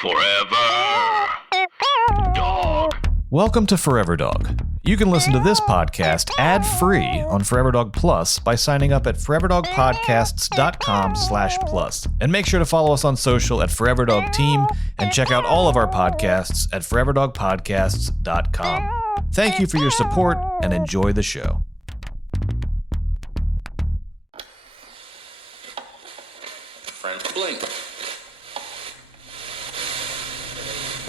Forever Dog. Welcome to Forever Dog. You can listen to this podcast ad-free on Forever Dog Plus by signing up at foreverdogpodcasts.com/plus. And make sure to follow us on social at Forever Dog Team and check out all of our podcasts at foreverdogpodcasts.com. Thank you for your support and enjoy the show. Frank Blink.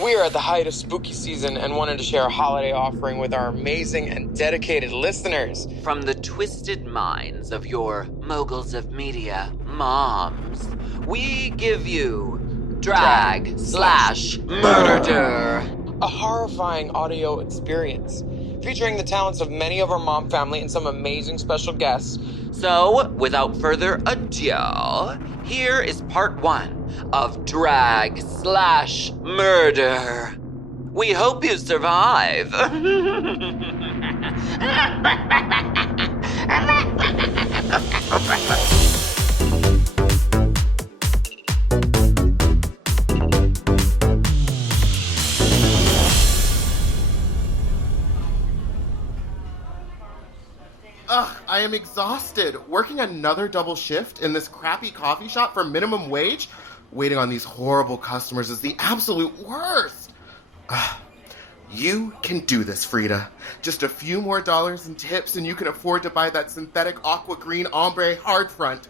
We are at the height of spooky season and wanted to share a holiday offering with our amazing and dedicated listeners. From the twisted minds of your moguls of media moms, we give you Drag/Murder. A horrifying audio experience featuring the talents of many of our mom family and some amazing special guests. So, without further ado, here is part 1 of Drag/Murder. We hope you survive. I am exhausted. Working another double shift in this crappy coffee shop for minimum wage? Waiting on these horrible customers is the absolute worst. You can do this, Frida. Just a few more dollars in tips and you can afford to buy that synthetic aqua green ombre hard front.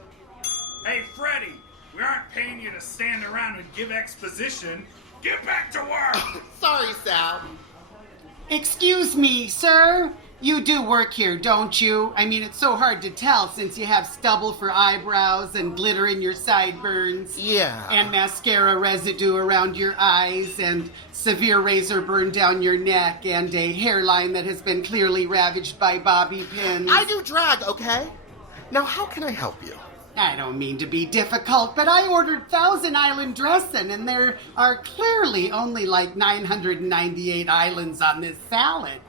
Hey, Freddy, we aren't paying you to stand around and give exposition. Get back to work! Sorry, Sal. Excuse me, sir. You do work here, don't you? I mean, it's so hard to tell since you have stubble for eyebrows and glitter in your sideburns. Yeah. And mascara residue around your eyes and severe razor burn down your neck and a hairline that has been clearly ravaged by bobby pins. I do drag, okay? Now, how can I help you? I don't mean to be difficult, but I ordered Thousand Island dressing, and there are clearly only like 998 islands on this salad.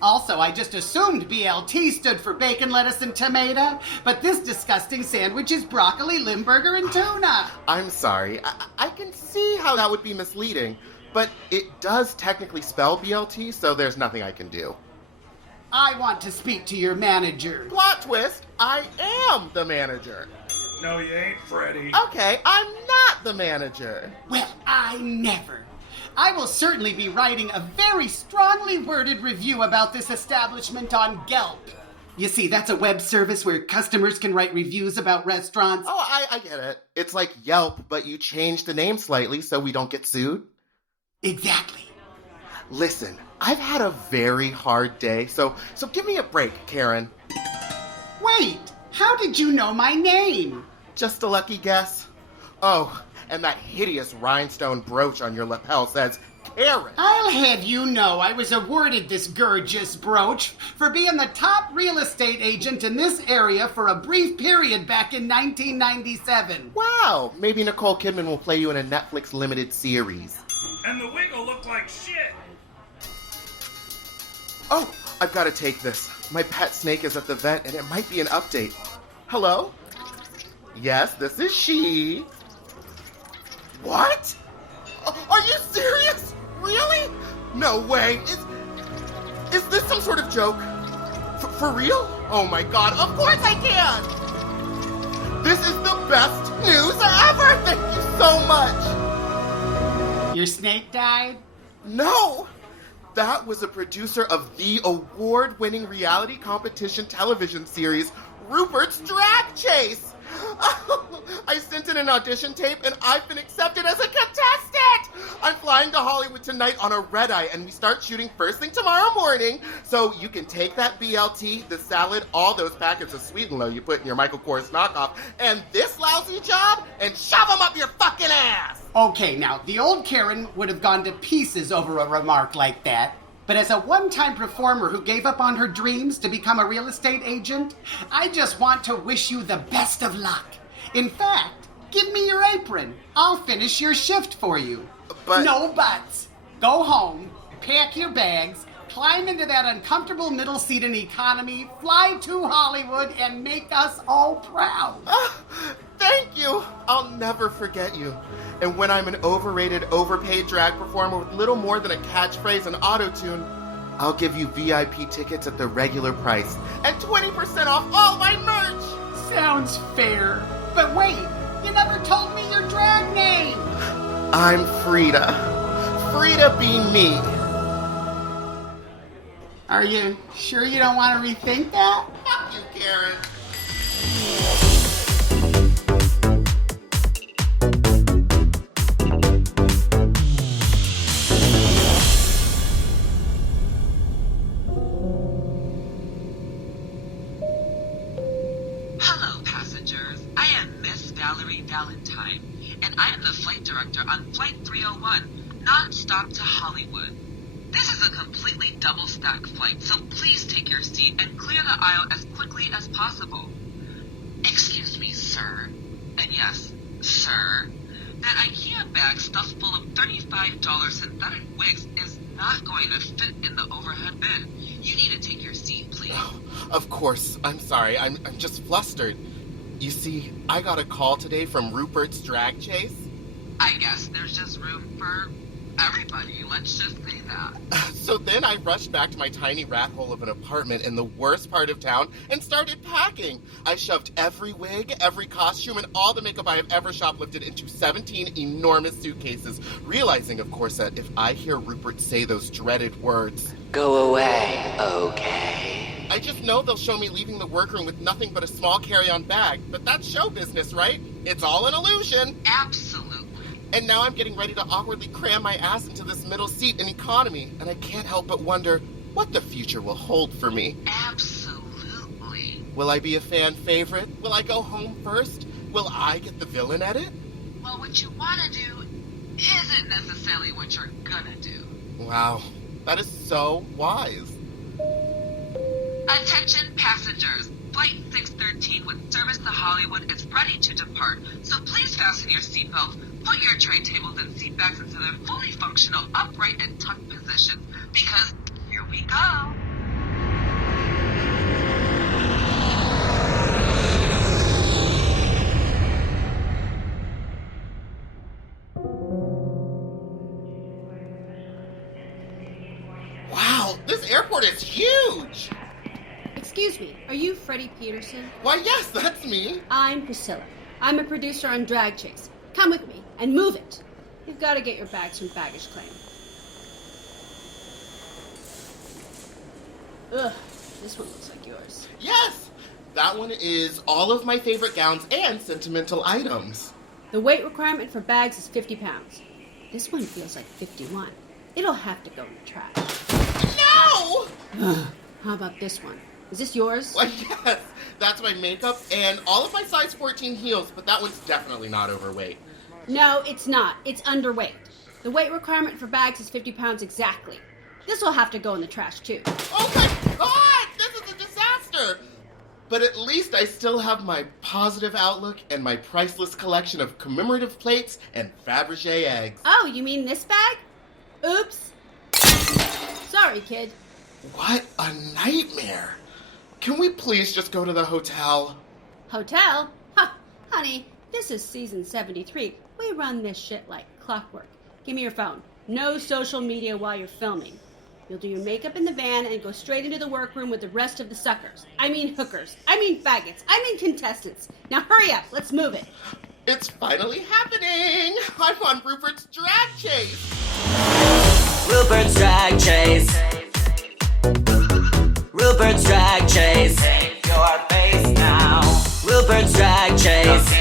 Also, I just assumed BLT stood for bacon, lettuce, and tomato, but this disgusting sandwich is broccoli, limburger, and tuna. I'm sorry. I can see how that would be misleading, but it does technically spell BLT, so there's nothing I can do. I want to speak to your manager. Plot twist, I am the manager. No, you ain't, Freddy. Okay, I'm not the manager. Well, I never. I will certainly be writing a very strongly worded review about this establishment on Yelp. You see, that's a web service where customers can write reviews about restaurants. Oh, I get it. It's like Yelp, but you change the name slightly so we don't get sued. Exactly. Listen, I've had a very hard day, so give me a break, Karen. Wait, how did you know my name? Just a lucky guess. Oh, and that hideous rhinestone brooch on your lapel says Karen. I'll have you know I was awarded this gorgeous brooch for being the top real estate agent in this area for a brief period back in 1997. Wow, maybe Nicole Kidman will play you in a Netflix limited series. And the wig will look like shit. Oh, I've got to take this. My pet snake is at the vet and it might be an update. Hello? Yes, this is she. What? Are you serious? Really? No way. Is this some sort of joke? For real? Oh my god, of course I can! This is the best news ever! Thank you so much! Your snake died? No! That was a producer of the award-winning reality competition television series, Rupert's Drag Chase! I sent in an audition tape and I've been accepted as a contestant! I'm flying to Hollywood tonight on a red eye and we start shooting first thing tomorrow morning. So you can take that BLT, the salad, all those packets of Sweet and Low you put in your Michael Kors knockoff, and this lousy job and shove them up your fucking ass! Okay, now, the old Karen would have gone to pieces over a remark like that. But as a one-time performer who gave up on her dreams to become a real estate agent, I just want to wish you the best of luck. In fact, give me your apron. I'll finish your shift for you. But... No buts. Go home, pack your bags, climb into that uncomfortable middle seat in economy, fly to Hollywood, and make us all proud. Thank you. I'll never forget you. And when I'm an overrated, overpaid drag performer with little more than a catchphrase and auto-tune, I'll give you VIP tickets at the regular price and 20% off all my merch. Sounds fair. But wait, you never told me your drag name. I'm Frida. Frida be me. Are you sure you don't want to rethink that? Fuck you, Karen. Hello, passengers. I am Miss Valerie Valentine, and I am the flight director on Flight 301, non-stop to Hollywood. This is a completely double-stack flight, so please take your seat and clear the aisle as quickly as possible. Excuse me, sir. And yes, sir. That IKEA bag stuffed full of $35 synthetic wigs is not going to fit in the overhead bin. You need to take your seat, please. Of course. I'm sorry. I'm just flustered. You see, I got a call today from Rupert's Drag Chase. I guess there's just room for everybody. Let's just say that. So then I rushed back to my tiny rat hole of an apartment in the worst part of town and started packing. I shoved every wig, every costume, and all the makeup I have ever shoplifted into 17 enormous suitcases, realizing, of course, that if I hear Rupert say those dreaded words, Go away, okay? I just know they'll show me leaving the workroom with nothing but a small carry-on bag. But that's show business, right? It's all an illusion. Absolutely. And now I'm getting ready to awkwardly cram my ass into this middle seat in economy, and I can't help but wonder what the future will hold for me. Absolutely. Will I be a fan favorite? Will I go home first? Will I get the villain edit? Well, what you want to do isn't necessarily what you're gonna do. Wow, that is so wise. Attention passengers. Flight 613 with service to Hollywood is ready to depart, so please fasten your seatbelts, put your tray tables and seat backs into their fully functional upright and tucked positions, because here we go. Wow, this airport is huge! Excuse me, are you Freddie Peterson? Why, yes, that's me. I'm Priscilla. I'm a producer on Drag Chase. Come with me and move it. You've got to get your bags from baggage claim. Ugh, this one looks like yours. Yes, that one is all of my favorite gowns and sentimental items. The weight requirement for bags is 50 pounds. This one feels like 51. It'll have to go in the trash. No! How about this one? Is this yours? Well, yes, that's my makeup and all of my size 14 heels, but that one's definitely not overweight. No, it's not. It's underweight. The weight requirement for bags is 50 pounds exactly. This will have to go in the trash, too. Oh my God, this is a disaster! But at least I still have my positive outlook and my priceless collection of commemorative plates and Fabergé eggs. Oh, you mean this bag? Oops. Sorry, kid. What a nightmare. Can we please just go to the hotel? Hotel? Ha, honey, this is season 73. We run this shit like clockwork. Give me your phone. No social media while you're filming. You'll do your makeup in the van and go straight into the workroom with the rest of the suckers. I mean hookers. I mean faggots. I mean contestants. Now hurry up. Let's move it. It's finally happening. I'm on Rupert's Drag Chase. Rupert's Drag Chase. Rupert's Drag Chase. Save your face now. Rupert's Drag Chase.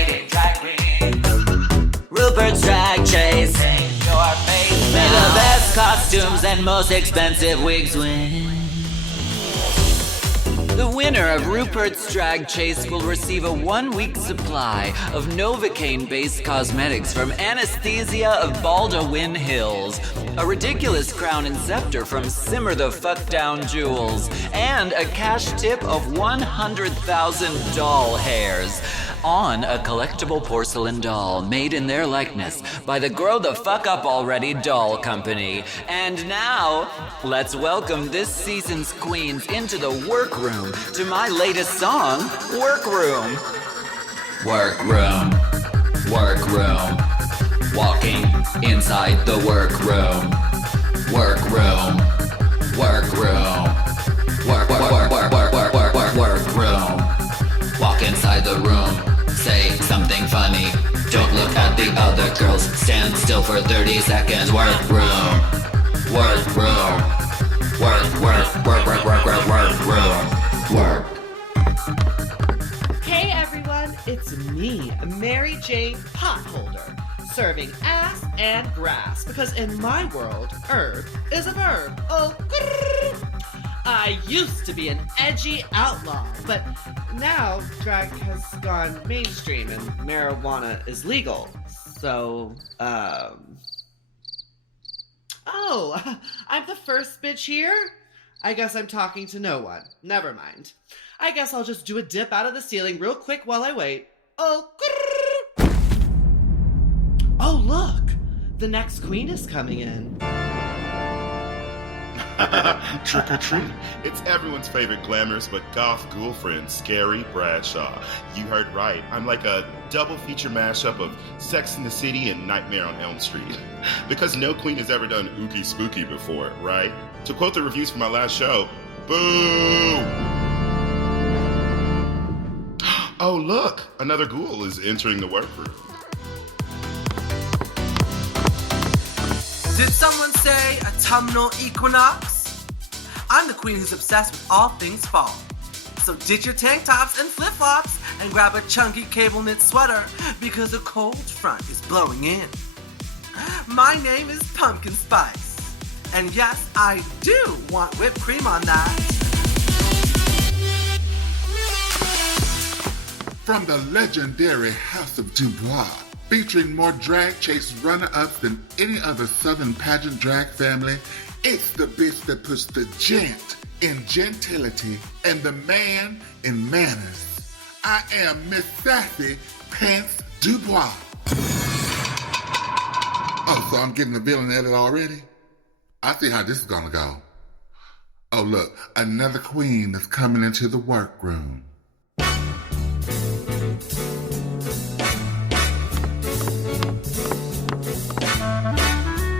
Rupert's Drag Chase. Save your face now. May the best costumes and most expensive wigs win. The winner of Rupert's Drag Chase will receive a 1-week supply of Novocaine-based cosmetics from Anesthesia of Baldwin Hills, a ridiculous crown and scepter from Simmer the Fuck Down Jewels, and a cash tip of 100,000 doll hairs. on a collectible porcelain doll made in their likeness by the Grow the Fuck Up Already Doll Company. And now, let's welcome this season's queens into the workroom to my latest song, Workroom. Workroom, workroom, walking inside the workroom. Workroom, workroom, workroom. Walk inside the room, say something funny. Don't look at the other girls, stand still for 30 seconds. Workroom, workroom, workroom, work. Hey everyone, it's me, Mary Jane Potholder, serving ass and grass, because in my world, herb is a verb. Oh, grrr. I used to be an edgy outlaw, but now drag has gone mainstream and marijuana is legal. So, Oh, I'm the first bitch here? I guess I'm talking to no one. Never mind. I guess I'll just do a dip out of the ceiling real quick while I wait. Oh, grrr. Oh, look! The next queen is coming in. Trick or treat. It's everyone's favorite glamorous but goth ghoul friend, Scary Bradshaw. You heard right. I'm like a double feature mashup of Sex and the City and Nightmare on Elm Street. Because no queen has ever done ooky spooky before, right? To quote the reviews from my last show, boo! Oh look, another ghoul is entering the workroom. Did someone say autumnal equinox? I'm the queen who's obsessed with all things fall. So ditch your tank tops and flip-flops and grab a chunky cable knit sweater because a cold front is blowing in. My name is Pumpkin Spice. And yes, I do want whipped cream on that. From the legendary House of Dubois, featuring more drag chase runner-ups than any other Southern pageant drag family, it's the bitch that puts the gent in gentility and the man in manners. I am Miss Sassy Pants Dubois. Oh, so I'm getting the villain edit already? I see how this is gonna go. Oh, look, another queen is coming into the workroom.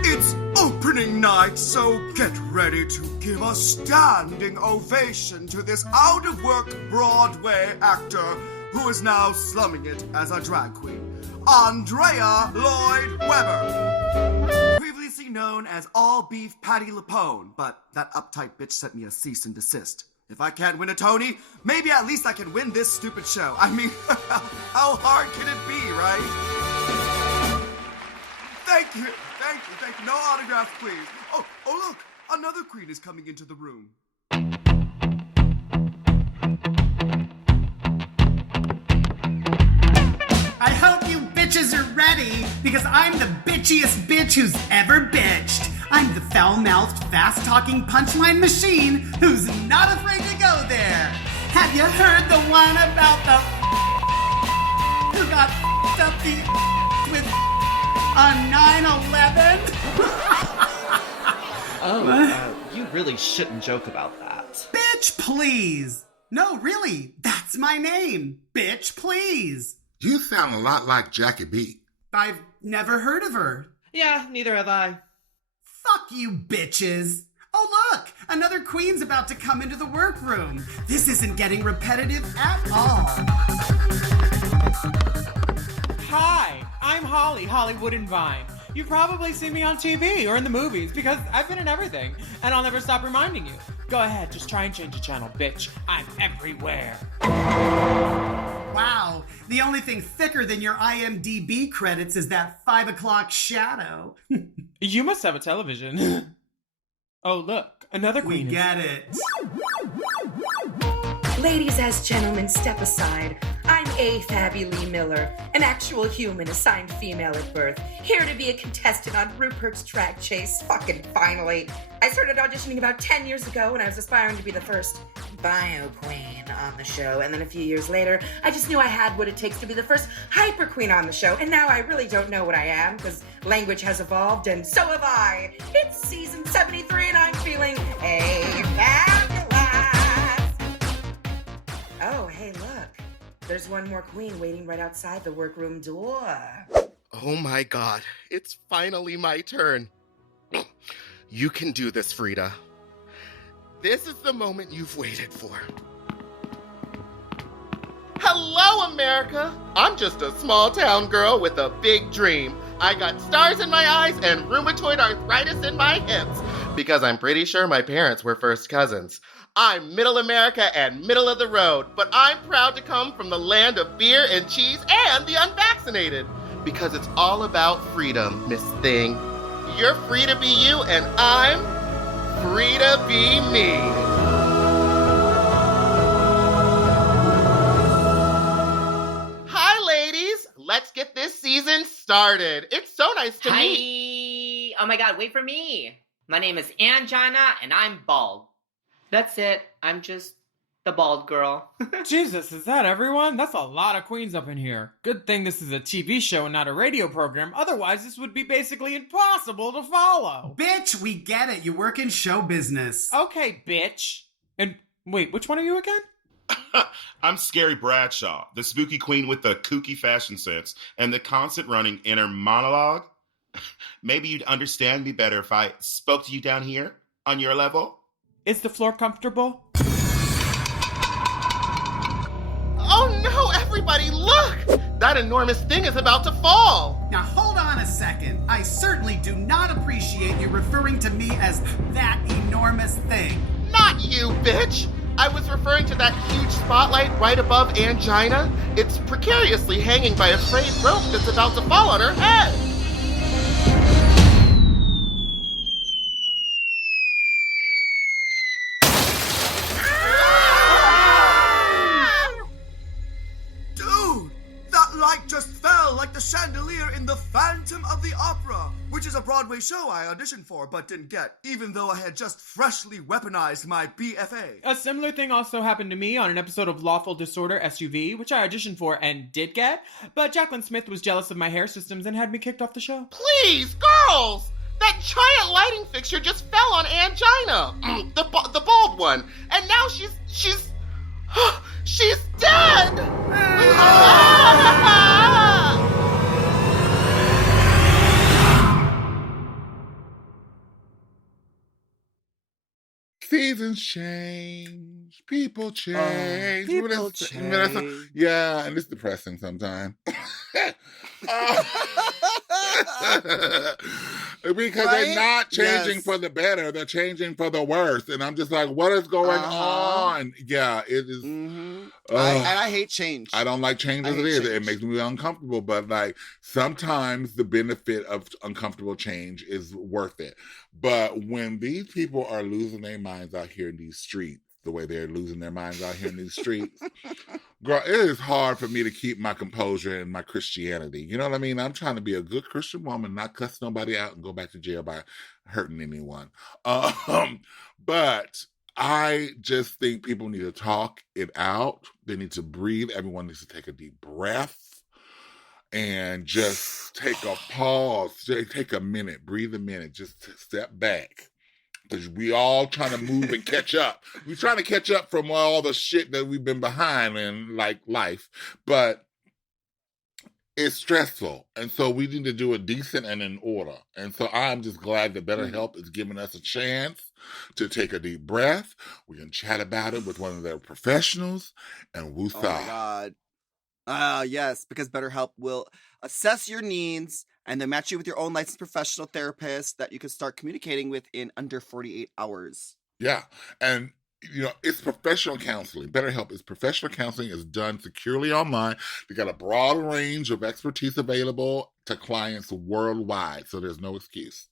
It's opening night, so get ready to give a standing ovation to this out-of-work Broadway actor who is now slumming it as a drag queen, Andrea Lloyd Webber. Previously known as All Beef Patty LuPone, but that uptight bitch sent me a cease and desist. If I can't win a Tony, maybe at least I can win this stupid show. I mean, how hard can it be, right? Thank you. No autographs, please. Oh, look, another queen is coming into the room. I hope you bitches are ready, because I'm the bitchiest bitch who's ever bitched. I'm the foul-mouthed, fast-talking punchline machine who's not afraid to go there. Have you heard the one about the who got up the with a 9/11? You really shouldn't joke about that. Bitch, please. No, really, that's my name. Bitch, please. You sound a lot like Jackie B. I've never heard of her. Yeah, neither have I. Fuck you, bitches. Oh, look, another queen's about to come into the workroom. This isn't getting repetitive at all. Hi, I'm Holly Woodenvine. You've probably seen me on TV or in the movies because I've been in everything, and I'll never stop reminding you. Go ahead, just try and change the channel, bitch. I'm everywhere. Wow, the only thing thicker than your IMDb credits is that 5 o'clock shadow. You must have a television. Oh, look, another queen. We get it. Ladies as gentlemen, step aside. I'm A. Fabby Lee Miller, an actual human assigned female at birth, here to be a contestant on Rupert's Drag Chase. Fucking finally. I started auditioning about 10 years ago when I was aspiring to be the first bio queen on the show, and then a few years later, I just knew I had what it takes to be the first hyper queen on the show, and now I really don't know what I am, because language has evolved, and so have I. It's season 73, and I'm feeling fabulous. Oh, hey, look. There's one more queen waiting right outside the workroom door. Oh my god, it's finally my turn. You can do this, Frida. This is the moment you've waited for. Hello, America! I'm just a small town girl with a big dream. I got stars in my eyes and rheumatoid arthritis in my hips, because I'm pretty sure my parents were first cousins. I'm middle America and middle of the road, but I'm proud to come from the land of beer and cheese and the unvaccinated, because it's all about freedom, Miss Thing. You're free to be you, and I'm free to be me. Hi, ladies. Let's get this season started. It's so nice to meet. Oh my god, wait for me. My name is Angina, and I'm bald. That's it. I'm just the bald girl. Jesus, is that everyone? That's a lot of queens up in here. Good thing this is a TV show and not a radio program. Otherwise, this would be basically impossible to follow. Bitch, we get it. You work in show business. Okay, bitch. And wait, which one are you again? I'm Scary Bradshaw, the spooky queen with the kooky fashion sense and the constant running inner monologue. Maybe you'd understand me better if I spoke to you down here on your level. Is the floor comfortable? Oh no, everybody, look! That enormous thing is about to fall! Now hold on a second. I certainly do not appreciate you referring to me as that enormous thing. Not you, bitch! I was referring to that huge spotlight right above Angina. It's precariously hanging by a frayed rope that's about to fall on her head. Like the chandelier in The Phantom of the Opera, which is a Broadway show I auditioned for but didn't get, even though I had just freshly weaponized my BFA. A similar thing also happened to me on an episode of Lawful Disorder SUV, which I auditioned for and did get, but Jacqueline Smith was jealous of my hair systems and had me kicked off the show. Please, girls! That giant lighting fixture just fell on Angina, the bald one, and now she's dead! Seasons change, people change. People change. Yeah, and it's depressing sometimes. Because they're not changing for the better, they're changing for the worse. And I'm just like, what is going on? Yeah, it is. And I hate change. I don't like change as it is. It makes me uncomfortable. But like sometimes the benefit of uncomfortable change is worth it. But when these people are losing their minds out here in these streets, the way they're losing their minds out here in these streets, girl, it is hard for me to keep my composure and my Christianity. You know what I mean? I'm trying to be a good Christian woman, not cuss nobody out and go back to jail by hurting anyone. But I just think people need to talk it out. They need to breathe. Everyone needs to take a deep breath and just take a pause. Take a minute, breathe a minute, just step back. Because we all trying to move and catch up. We're trying to catch up from all the shit that we've been behind in like life. But it's stressful. And so we need to do it decent and in order. And so I'm just glad that BetterHelp is giving us a chance to take a deep breath. We can chat about it with one of their professionals and woosah. Oh my God. Yes, because BetterHelp will assess your needs and then match you with your own licensed professional therapist that you can start communicating with in under 48 hours. Yeah. And, you know, it's professional counseling. BetterHelp is professional counseling. Is done securely online. They got a broad range of expertise available to clients worldwide, so there's no excuse.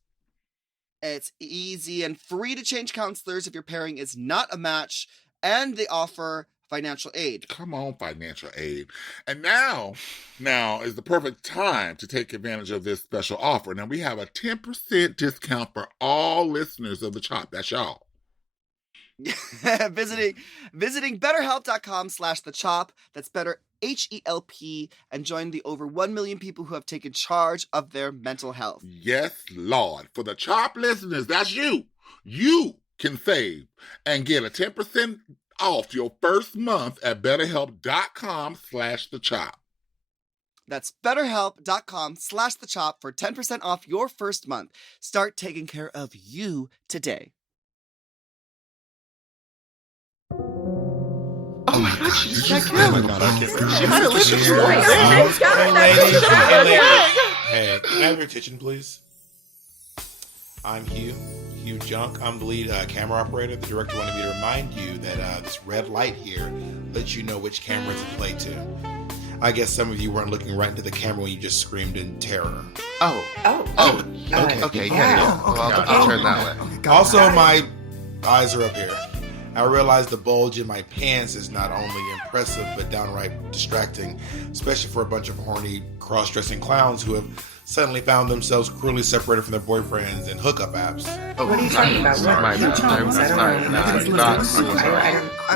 It's easy and free to change counselors if your pairing is not a match, and they offer financial aid. Come on, financial aid. And now is the perfect time to take advantage of this special offer. Now, we have a 10% discount for all listeners of The Chop. That's y'all. visiting betterhelp.com/thechop. That's better HELP, and join the over 1 million people who have taken charge of their mental health. Yes, Lord. For The Chop listeners, that's you. You can save and get a 10% off your first month at betterhelp.com/thechop. That's betterhelp.com/thechop for 10% off your first month. Start taking care of you today. Oh my God, she just got killed. Oh my God, I can't believe She might have listened to Hey, can I have your attention, please? I'm Hugh Junk. I'm the lead camera operator. The director wanted me to remind you that this red light here lets you know which camera to play to. I guess some of you weren't looking right into the camera when you just screamed in terror. Okay, yeah. Well, I'll turn that way. Also, my eyes are up here. I realize the bulge in my pants is not only impressive, but downright distracting, especially for a bunch of horny, cross-dressing clowns who have suddenly found themselves cruelly separated from their boyfriends in hookup apps. What are you talking about? I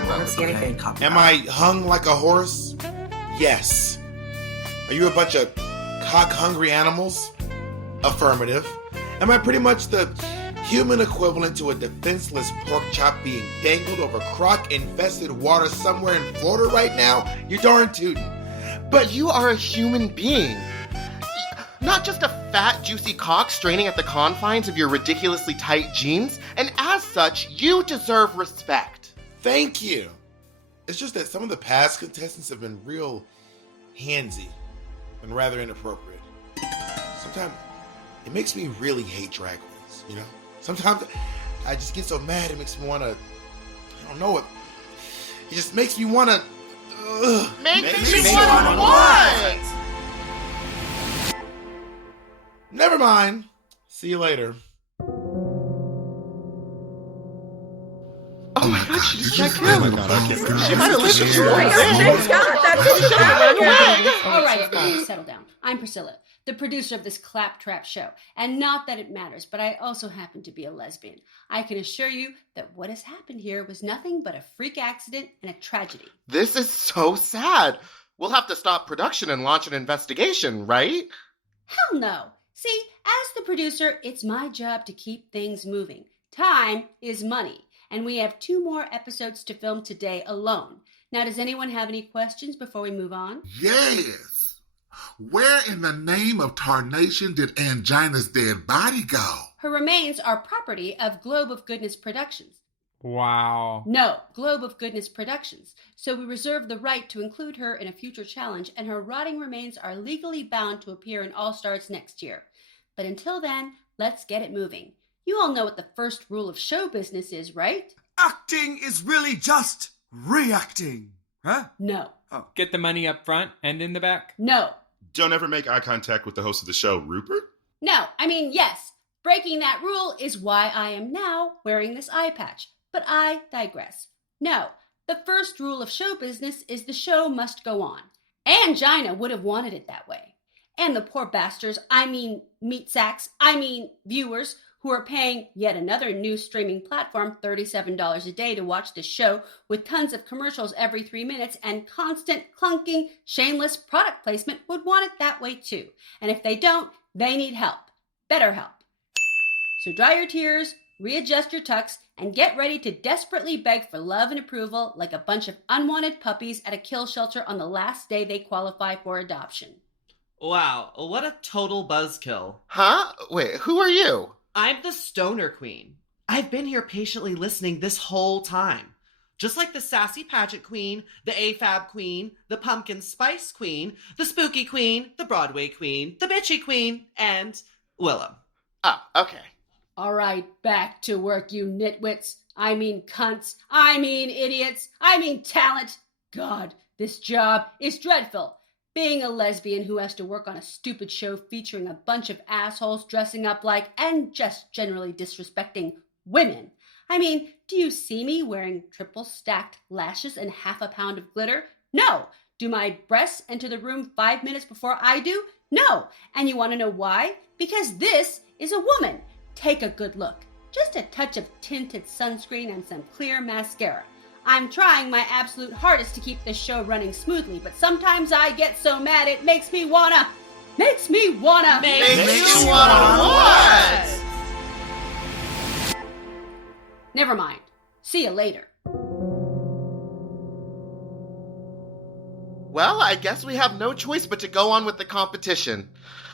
don't see anything. Am I hung like a horse? Yes. Are you a bunch of cock-hungry animals? Affirmative. Am I pretty much the human equivalent to a defenseless pork chop being dangled over croc-infested water somewhere in Florida right now? You're darn tootin'. But you are a human being. Not just a fat, juicy cock straining at the confines of your ridiculously tight jeans. And as such, you deserve respect. Thank you. It's just that some of the past contestants have been real handsy and rather inappropriate. Sometimes it makes me really hate drag queens, you know? Sometimes I just get so mad it makes me want to, I don't know what, it just makes me want to, Makes me want to what? Never mind. See you later. Oh my God, she just got killed. Oh my God, I can't believe She might have listened to All right, everybody, settle down. I'm Priscilla, the producer of this claptrap show. And not that it matters, but I also happen to be a lesbian. I can assure you that what has happened here was nothing but a freak accident and a tragedy. This is so sad. We'll have to stop production and launch an investigation, right? Hell no. See, as the producer, it's my job to keep things moving. Time is money, and we have 2 more episodes to film today alone. Now, does anyone have any questions before we move on? Yes. Where in the name of tarnation did Angina's dead body go? Her remains are property of Globe of Goodness Productions. Wow. No, Globe of Goodness Productions. So we reserve the right to include her in a future challenge, and her rotting remains are legally bound to appear in All Stars next year. But until then, let's get it moving. You all know what the first rule of show business is, right? Acting is really just reacting. Huh? No. Oh. Get the money up front and in the back? No. Don't ever make eye contact with the host of the show, Rupert. No, I mean, yes. Breaking that rule is why I am now wearing this eye patch. But I digress. No, the first rule of show business is the show must go on. Angina would have wanted it that way. And the poor bastards, meat sacks, viewers, who are paying yet another new streaming platform $37 a day to watch the show with tons of commercials every 3 minutes and constant clunking, shameless product placement would want it that way too. And if they don't, they need help. Better help. So dry your tears, readjust your tucks, and get ready to desperately beg for love and approval like a bunch of unwanted puppies at a kill shelter on the last day they qualify for adoption. Wow, what a total buzzkill. Huh? Wait, who are you? I'm the Stoner Queen. I've been here patiently listening this whole time. Just like the Sassy Pageant Queen, the AFAB Queen, the Pumpkin Spice Queen, the Spooky Queen, the Broadway Queen, the Bitchy Queen, and Willem. Oh, okay. All right, back to work, you nitwits. Cunts. Idiots. Talent. God, this job is dreadful. Being a lesbian who has to work on a stupid show featuring a bunch of assholes dressing up like and just generally disrespecting women. I mean, do you see me wearing triple stacked lashes and half a pound of glitter? No. Do my breasts enter the room 5 minutes before I do? No. And you want to know why? Because this is a woman. Take a good look. Just a touch of tinted sunscreen and some clear mascara. I'm trying my absolute hardest to keep this show running smoothly, but sometimes I get so mad it makes me wanna what? Never mind. See you later. Well, I guess we have no choice but to go on with the competition.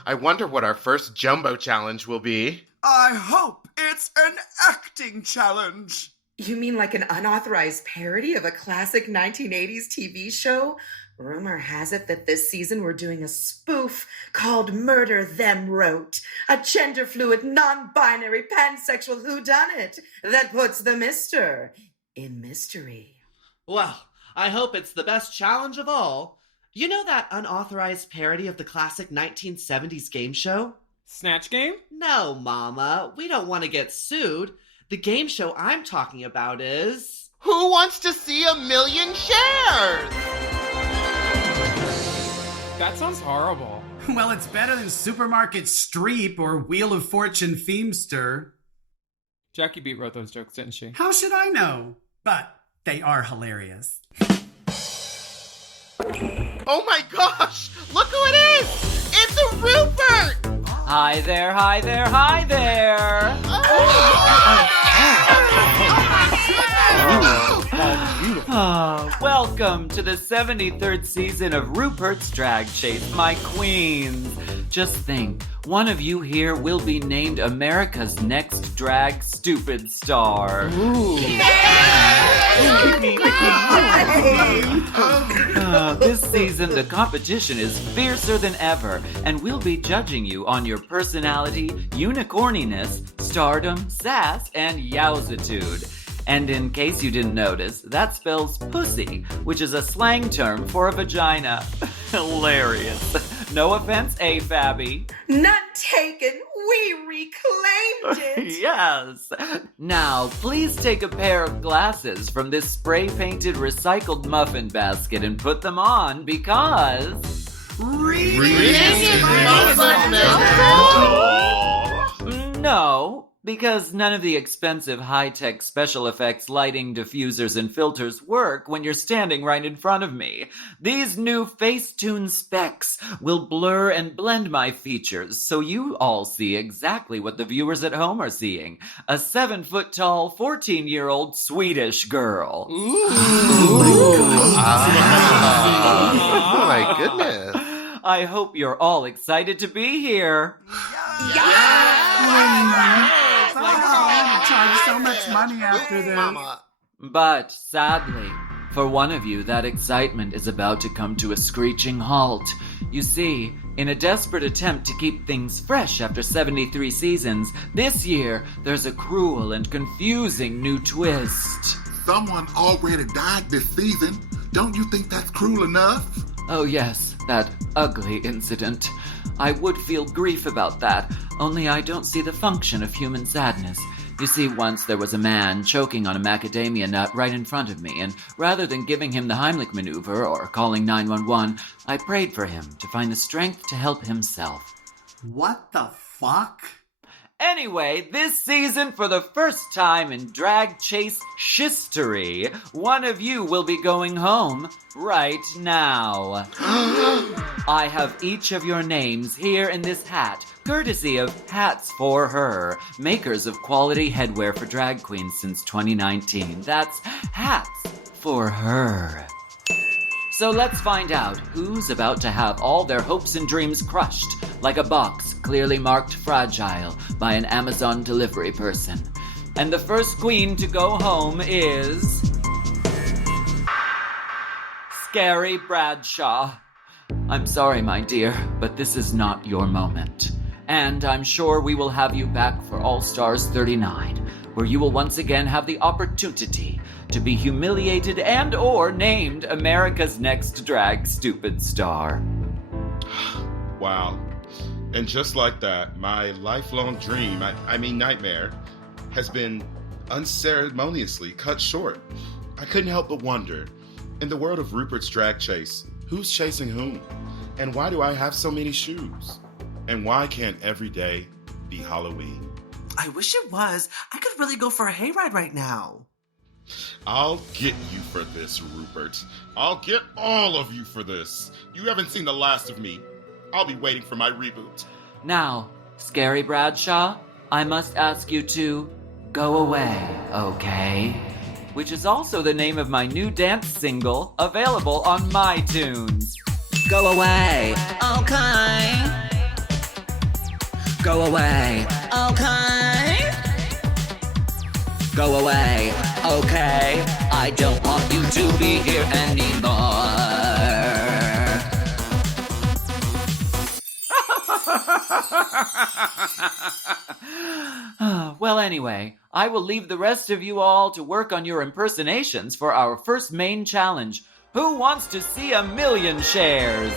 I wonder what our first jumbo challenge will be. I hope it's an acting challenge. You mean like an unauthorized parody of a classic 1980s TV show? Rumor has it that this season we're doing a spoof called Murder Them Wrote, a gender-fluid, non-binary, pansexual whodunit that puts the mister in mystery. Well, I hope it's the best challenge of all. You know that unauthorized parody of the classic 1970s game show? Snatch Game? No, Mama. We don't want to get sued. The game show I'm talking about is... Who Wants to See a Million Shares? That sounds horrible. Well, it's better than Supermarket Streep or Wheel of Fortune Themester. Jackie Beat wrote those jokes, didn't she? How should I know? But they are hilarious. Oh my gosh! Look who it is! It's a Rupert! Hi there, hi there, hi there! Welcome to the 73rd season of Rupert's Drag Chase, my queens. Just think, one of you here will be named America's next drag stupid star. This season, the competition is fiercer than ever, and we'll be judging you on your personality, unicorniness, stardom, sass, and yowzitude. And in case you didn't notice, that spells pussy, which is a slang term for a vagina. Hilarious. No offense, Fabby. None taken. We reclaimed it. Yes. Now, please take a pair of glasses from this spray-painted recycled muffin basket and put them on because... No, because none of the expensive high-tech special effects lighting, diffusers, and filters work when you're standing right in front of me. These new Facetune specs will blur and blend my features so you all see exactly what the viewers at home are seeing. A 7-foot-tall, 14-year-old Swedish girl. Oh my goodness. I hope you're all excited to be here. Charge so much money after this. But sadly, for one of you, that excitement is about to come to a screeching halt. You see, in a desperate attempt to keep things fresh after 73 seasons, this year there's a cruel and confusing new twist. Someone already died this season. Don't you think that's cruel enough? Oh yes, that ugly incident. I would feel grief about that, only I don't see the function of human sadness. You see, once there was a man choking on a macadamia nut right in front of me, and rather than giving him the Heimlich maneuver or calling 911, I prayed for him to find the strength to help himself. What the fuck? Anyway, this season, for the first time in Drag Chase history, one of you will be going home right now. I have each of your names here in this hat, courtesy of Hats for Her, makers of quality headwear for drag queens since 2019. That's Hats for Her. So let's find out who's about to have all their hopes and dreams crushed like a box clearly marked fragile by an Amazon delivery person. And the first queen to go home is... Scary Bradshaw. I'm sorry, my dear, but this is not your moment. And I'm sure we will have you back for All Stars 39, where you will once again have the opportunity to be humiliated and or named America's next drag stupid star. Wow. And just like that, my lifelong dream, I mean nightmare, has been unceremoniously cut short. I couldn't help but wonder, in the world of Rupert's Drag Chase, who's chasing whom? And why do I have so many shoes? And why can't every day be Halloween? I wish it was. I could really go for a hayride right now. I'll get you for this, Rupert. I'll get all of you for this. You haven't seen the last of me. I'll be waiting for my reboot. Now, Scary Bradshaw, I must ask you to go away, okay? Which is also the name of my new dance single, available on MyTunes. Go away, okay? Go away, okay? Go away, okay? I don't want you to be here anymore. Well, anyway, I will leave the rest of you all to work on your impersonations for our first main challenge. Who wants to see 1,000,000 shares?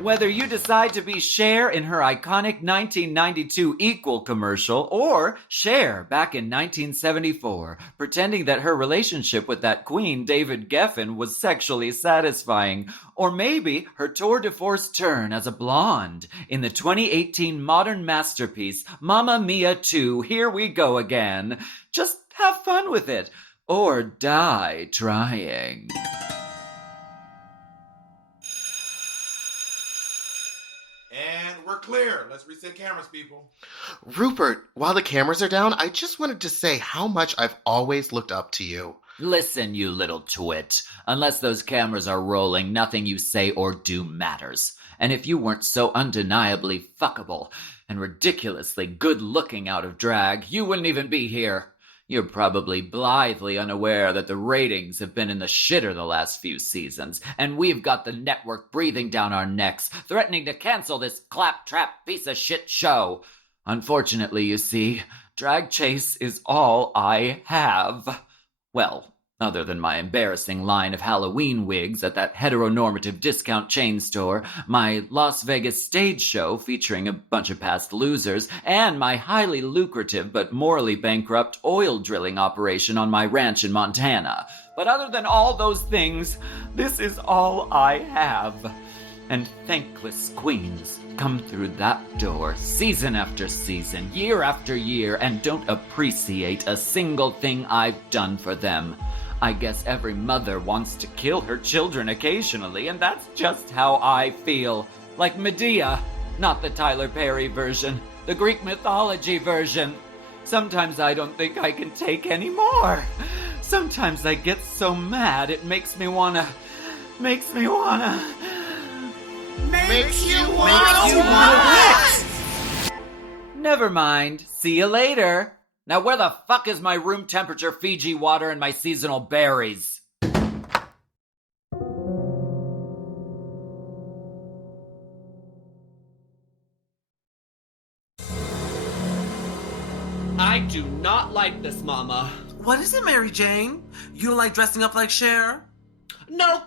Whether you decide to be Cher in her iconic 1992 Equal commercial or Cher back in 1974, pretending that her relationship with that queen, David Geffen, was sexually satisfying, or maybe her tour de force turn as a blonde in the 2018 modern masterpiece, Mamma Mia 2, Here We Go Again. Just have fun with it, or die trying. And we're clear. Let's reset cameras, people. Rupert, while the cameras are down, I just wanted to say how much I've always looked up to you. Listen, you little twit. Unless those cameras are rolling, nothing you say or do matters. And if you weren't so undeniably fuckable and ridiculously good-looking out of drag, you wouldn't even be here. You're probably blithely unaware that the ratings have been in the shitter the last few seasons, and we've got the network breathing down our necks, threatening to cancel this claptrap piece of shit show. Unfortunately, you see, Drag Chase is all I have. Well, other than my embarrassing line of Halloween wigs at that heteronormative discount chain store, my Las Vegas stage show featuring a bunch of past losers, and my highly lucrative but morally bankrupt oil drilling operation on my ranch in Montana. But other than all those things, this is all I have. And thankless queens come through that door season after season, year after year, and don't appreciate a single thing I've done for them. I guess every mother wants to kill her children occasionally, and that's just how I feel. Like Medea, not the Tyler Perry version, the Greek mythology version. Sometimes I don't think I can take any more. Sometimes I get so mad it makes me wanna... Makes you wanna what? Never mind. See you later. Now where the fuck is my room temperature Fiji water and my seasonal berries? I do not like this, Mama. What is it, Mary Jane? You don't like dressing up like Cher? No,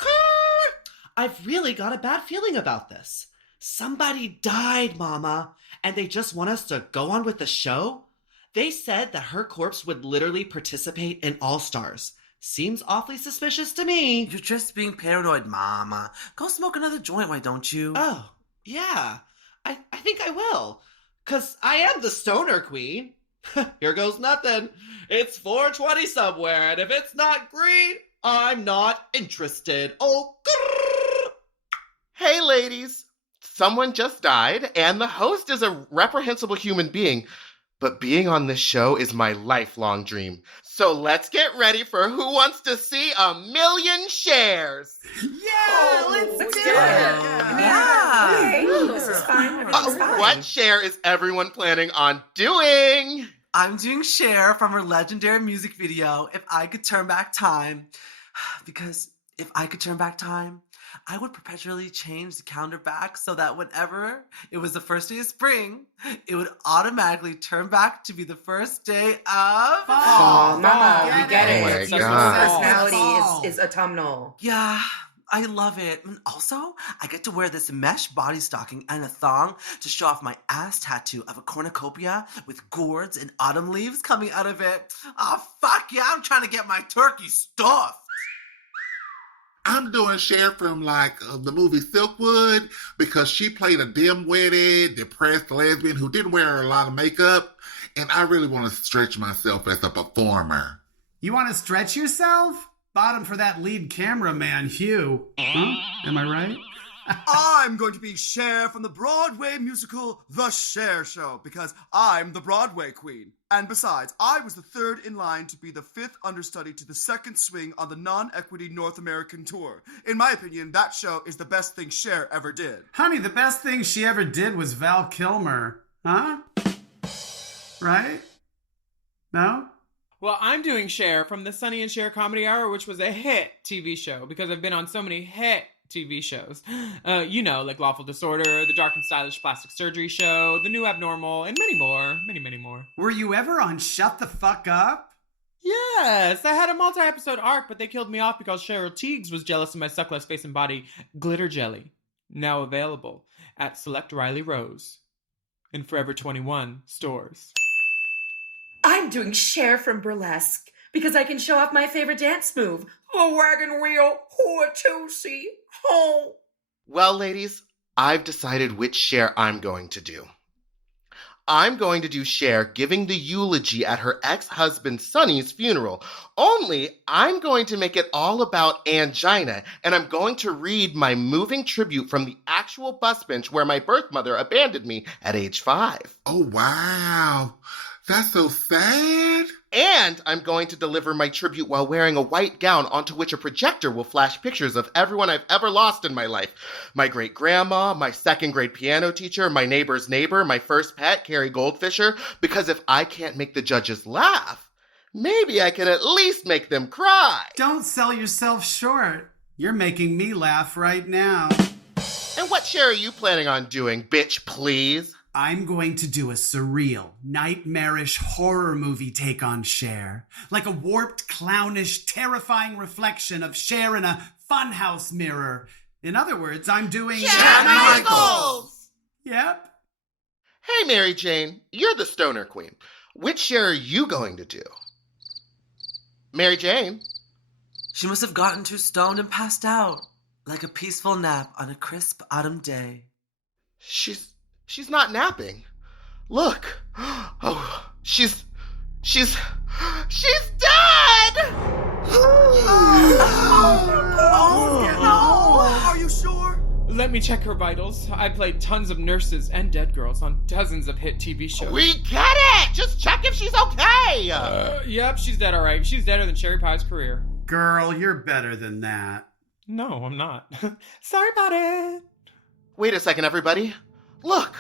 I've really got a bad feeling about this. Somebody died, Mama, and they just want us to go on with the show? They said that her corpse would literally participate in All Stars. Seems awfully suspicious to me. You're just being paranoid, Mama. Go smoke another joint, why don't you? Oh, yeah. I think I will. 'Cause I am the stoner queen. Here goes nothing. It's 420 somewhere, and if it's not green, I'm not interested. Oh, grrr. Hey, ladies. Someone just died, and the host is a reprehensible human being. But being on this show is my lifelong dream. So let's get ready for Who Wants to See 1,000,000 Shares? Yeah, let's do it. Yeah. This is fine. What share is everyone planning on doing? I'm doing Cher from her legendary music video, If I Could Turn Back Time. Because if I could turn back time, I would perpetually change the calendar back so that whenever it was the first day of spring, it would automatically turn back to be the first day of fall. Mama, we get it. Oh my Your God. personality is autumnal. Yeah, I love it. And also, I get to wear this mesh body stocking and a thong to show off my ass tattoo of a cornucopia with gourds and autumn leaves coming out of it. Oh, fuck yeah, I'm trying to get my turkey stuffed. I'm doing Cher from the movie Silkwood because she played a dim-witted, depressed lesbian who didn't wear a lot of makeup, and I really want to stretch myself as a performer. You want to stretch yourself? Bottom for that lead cameraman, Hugh. Huh? Am I right? I'm going to be Cher from the Broadway musical The Cher Show because I'm the Broadway queen. And besides, I was the third in line to be the fifth understudy to the second swing on the non-equity North American tour. In my opinion, that show is the best thing Cher ever did. Honey, the best thing she ever did was Val Kilmer. Huh? Right? No? Well, I'm doing Cher from the Sonny and Cher Comedy Hour, which was a hit TV show because I've been on so many hit TV shows. Like Lawful Disorder, The Dark and Stylish Plastic Surgery Show, The New Abnormal, and many more. Many, many more. Were you ever on Shut the Fuck Up? Yes, I had a multi-episode arc, but they killed me off because Cheryl Tiegs was jealous of my suckless face and body. Glitter Jelly, now available at Select Riley Rose in Forever 21 stores. I'm doing Cher from Burlesque because I can show off my favorite dance move. A wagon wheel, a tootsie, oh. Well, ladies, I've decided which Cher I'm going to do. I'm going to do Cher giving the eulogy at her ex-husband Sonny's funeral. Only I'm going to make it all about angina, and I'm going to read my moving tribute from the actual bus bench where my birth mother abandoned me at age 5. Oh, wow. That's so sad. And I'm going to deliver my tribute while wearing a white gown onto which a projector will flash pictures of everyone I've ever lost in my life. My great-grandma, my second-grade piano teacher, my neighbor's neighbor, my first pet, Carrie Goldfisher, because if I can't make the judges laugh, maybe I can at least make them cry. Don't sell yourself short. You're making me laugh right now. And what Cher are you planning on doing, bitch, please? I'm going to do a surreal, nightmarish horror movie take on Cher. Like a warped, clownish, terrifying reflection of Cher in a funhouse mirror. In other words, I'm doing... Cher Michaels! Yep. Hey, Mary Jane, you're the stoner queen. Which Cher are you going to do? Mary Jane? She must have gotten too stoned and passed out, like a peaceful nap on a crisp autumn day. She's not napping. Look. Oh, she's dead! Are you sure? Let me check her vitals. I played tons of nurses and dead girls on dozens of hit TV shows. We get it! Just check if she's okay! Yep, she's dead all right. She's deader than Cherry Pie's career. Girl, you're better than that. No, I'm not. Sorry about it. Wait a second, everybody. Look.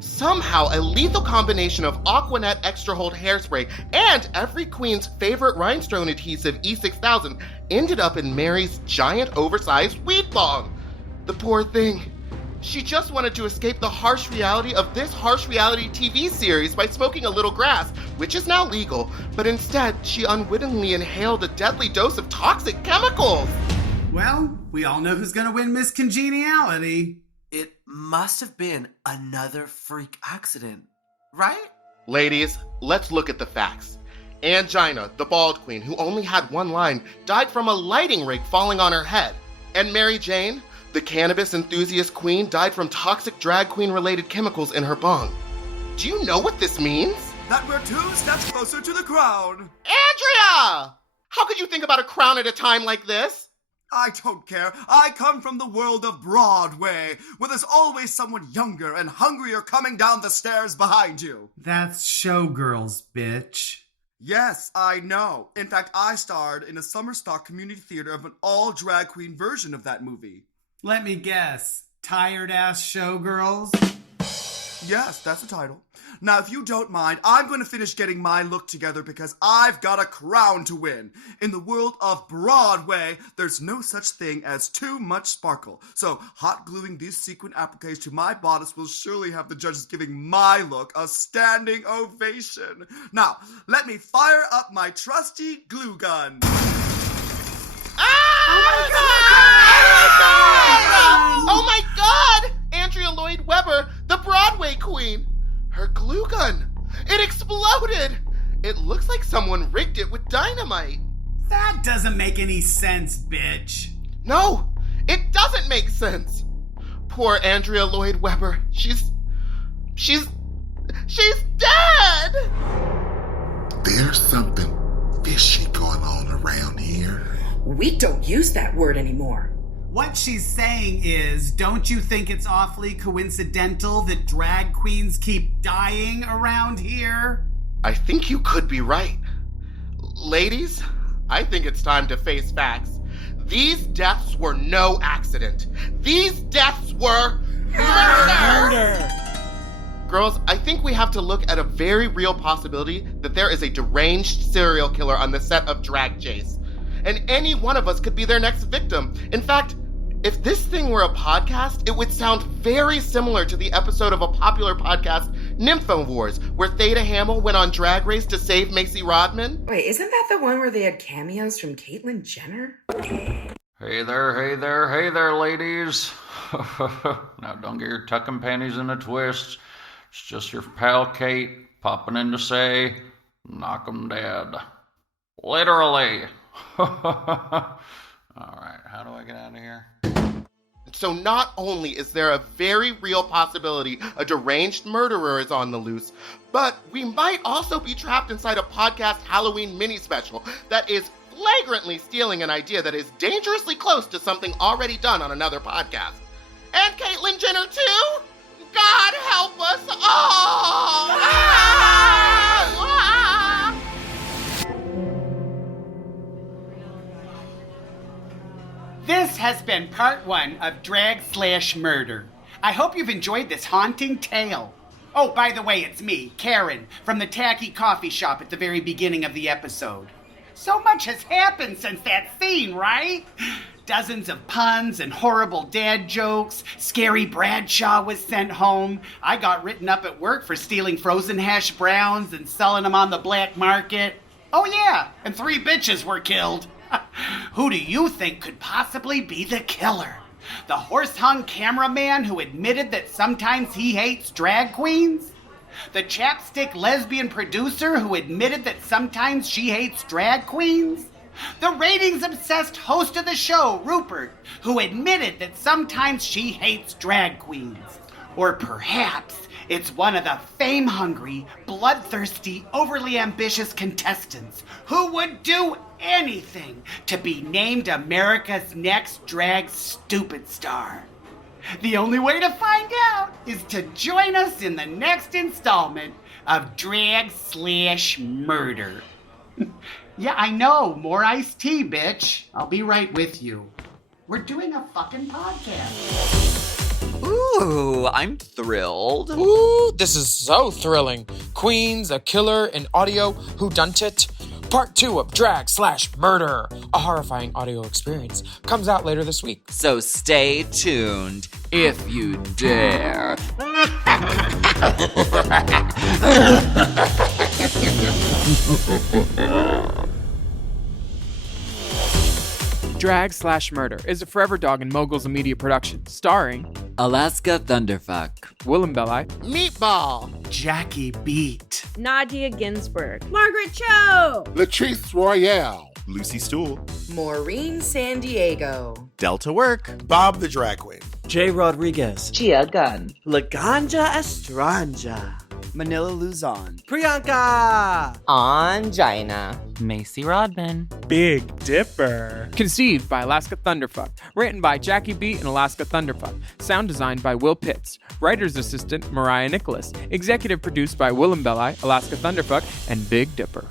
Somehow, a lethal combination of Aquanet Extra Hold Hairspray and every queen's favorite rhinestone adhesive E6000 ended up in Mary's giant oversized weed bong. The poor thing. She just wanted to escape the harsh reality of this harsh reality TV series by smoking a little grass, which is now legal, but instead she unwittingly inhaled a deadly dose of toxic chemicals. Well, we all know who's gonna win Miss Congeniality. It must have been another freak accident, right? Ladies, let's look at the facts. Angina, the bald queen, who only had one line, died from a lighting rig falling on her head. And Mary Jane, the cannabis enthusiast queen, died from toxic drag queen-related chemicals in her bong. Do you know what this means? That we're 2 steps closer to the crown. Andrea! How could you think about a crown at a time like this? I don't care. I come from the world of Broadway, where there's always someone younger and hungrier coming down the stairs behind you. That's Showgirls, bitch. Yes, I know. In fact, I starred in a summer stock community theater of an all-drag queen version of that movie. Let me guess. Tired-ass Showgirls? Yes, that's the title. Now, if you don't mind, I'm going to finish getting my look together because I've got a crown to win. In the world of Broadway, there's no such thing as too much sparkle. So, hot gluing these sequin appliques to my bodice will surely have the judges giving my look a standing ovation. Now, let me fire up my trusty glue gun. Oh my God! Oh my God! Andrea Lloyd Webber, the Broadway queen. Her glue gun. It exploded. It looks like someone rigged it with dynamite. That doesn't make any sense, bitch. No, it doesn't make sense. Poor Andrea Lloyd Webber. She's dead! There's something fishy going on around here. We don't use that word anymore. What she's saying is, don't you think it's awfully coincidental that drag queens keep dying around here? I think you could be right. Ladies, I think it's time to face facts. These deaths were no accident. These deaths were murder! Girls, I think we have to look at a very real possibility that there is a deranged serial killer on the set of Drag Chase. And any one of us could be their next victim. In fact, if this thing were a podcast, it would sound very similar to the episode of a popular podcast, Nympho Wars, where Theta Hamill went on Drag Race to save Macy Rodman. Wait, isn't that the one where they had cameos from Caitlyn Jenner? Hey there, ladies. Now don't get your tucking panties in a twist. It's just your pal Kate popping in to say, knock 'em dead. Literally. Alright, how do I get out of here? So not only is there a very real possibility a deranged murderer is on the loose, but we might also be trapped inside a podcast Halloween mini special that is flagrantly stealing an idea that is dangerously close to something already done on another podcast. And Caitlyn Jenner too? God help us all! This has been part 1 of Drag/Murder. I hope you've enjoyed this haunting tale. Oh, by the way, it's me, Karen, from the tacky coffee shop at the very beginning of the episode. So much has happened since that scene, right? Dozens of puns and horrible dad jokes. Scary Bradshaw was sent home. I got written up at work for stealing frozen hash browns and selling them on the black market. Oh yeah, and 3 bitches were killed. Who do you think could possibly be the killer? The horse-hung cameraman who admitted that sometimes he hates drag queens? The chapstick lesbian producer who admitted that sometimes she hates drag queens? The ratings-obsessed host of the show, Rupert, who admitted that sometimes she hates drag queens? Or perhaps it's one of the fame-hungry, bloodthirsty, overly ambitious contestants who would do anything to be named America's next drag stupid star. The only way to find out is to join us in the next installment of Drag/Murder. Yeah, I know. More iced tea, bitch. I'll be right with you. We're doing a fucking podcast. Ooh, I'm thrilled. Ooh, this is so thrilling. Queens, a killer, an audio whodunit. Part 2 of Drag/Murder, a horrifying audio experience, comes out later this week. So stay tuned if you dare. Drag/Murder is a Forever Dog and Moguls Media production, starring Alaska Thunderfuck, Willem Belli, Meatball, Jackie Beat, Nadia Ginsburg, Margaret Cho, Latrice Royale, Lucy Stool, Maureen San Diego, Delta Work, Bob the Drag Queen, Jay Rodriguez, Gia Gunn, Laganja Estranja, Manila Luzon, Priyanka, Angina, Macy Rodman, Big Dipper. Conceived by Alaska Thunderfuck. Written by Jackie Beat and Alaska Thunderfuck. Sound designed by Will Pitts. Writer's assistant Mariah Nicholas. Executive produced by Willem Belli, Alaska Thunderfuck, and Big Dipper.